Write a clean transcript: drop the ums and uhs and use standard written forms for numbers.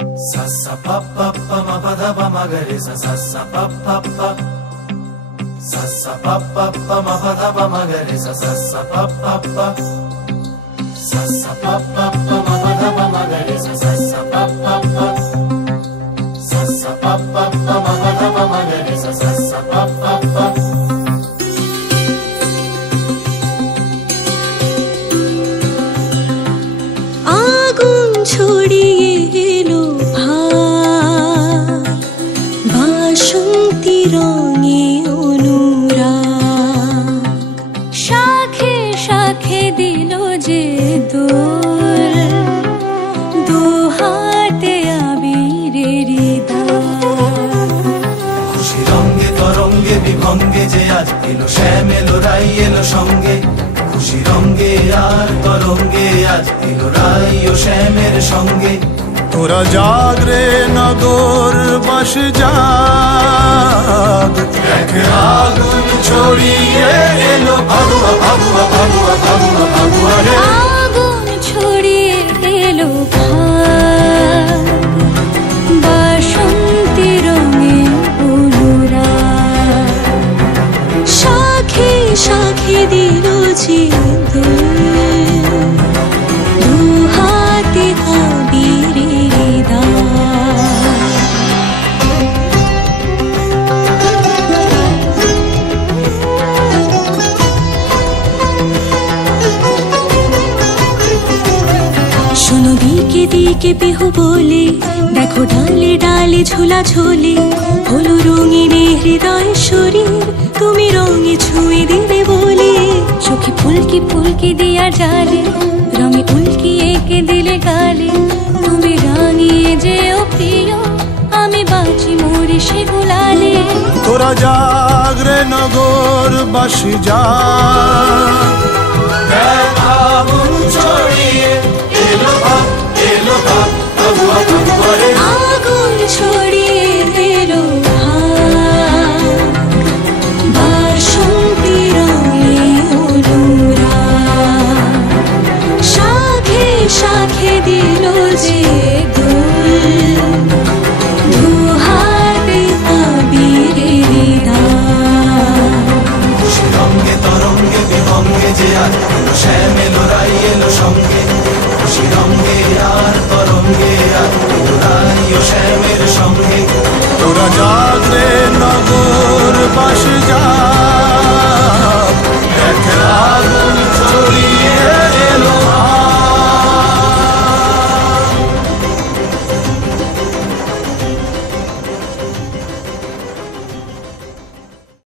sa sa pa pa pa ma pa da pa ma ga re sa sa sa pa pa pa sa sa pa pa pa ma pa da pa ma ga re sa sa sa pa pa pa sa sa pa pa pa ma pa da pa ma ga re sa sa sa pa pa pa sa sa pa pa pa ma pa da pa ma ga re sa sa sa pa pa pa আগুন ছড়িয়ে এলো ভার বাসন্তী রঙে অনুরাগ শাখে শাখে দিল যে দোল দুহাতে আবিরের দাগ খুশি রঙে তরঙ্গে বিভঙ্গে যে আজ এলো শ্যাম এলো রাই এলো সঙ্গে খুশি রঙে আর তরঙ্গে আজ এলো রাই ও শ্যামের সঙ্গে তোরা জাগ রে নগর বাস জাগ এক আগুন ছড়িয়ে এলো ভাবুয়া ভাবুয়া ভাবুয়া ভাবুয়া ভাবুয়া রে আগুন ছড়িয়ে এলো ভার বাসন্তী রঙে অনুরাগ শাখে শাখে দিল যে দোল দুহাতে আবিরের দাগ শোনো দিকে দিকে বিহু বলে দেখো ডালে ডালে ঝোলা ঝোলে হলো রঙিন হৃদয় শরীর তুমি রঙে ছুঁয়ে দিলে বলে চোখে ফুলকি ফুলকি দিয়া জালে রঙে উল্কি এঁকে দিলে গালে তুমি রাঙিয়ে যেও প্রিয় আমি বাঁচি মরি সে গুলালে তোরা জাগ রে নগর বাস জাগ এক আগুন ছড়িয়ে এলো ভাব ভাবুয়া ভাবুয়া রে আগুন ছড়িয়ে এলো ভার বাসন্তী রঙে অনুরাগ শাখে শাখে দিল যে দোল দুহাতে আবিরের দাগ খুশি রঙে তরঙ্গে বিভঙ্গে যে আজ এলো শ্যাম এলো রাই এলো সঙ্গে খুশি রঙে আর তরঙ্গে আজ এলো রাই ও শ্যামের সঙ্গে তোরা জাগ রে নগর বাস জাগ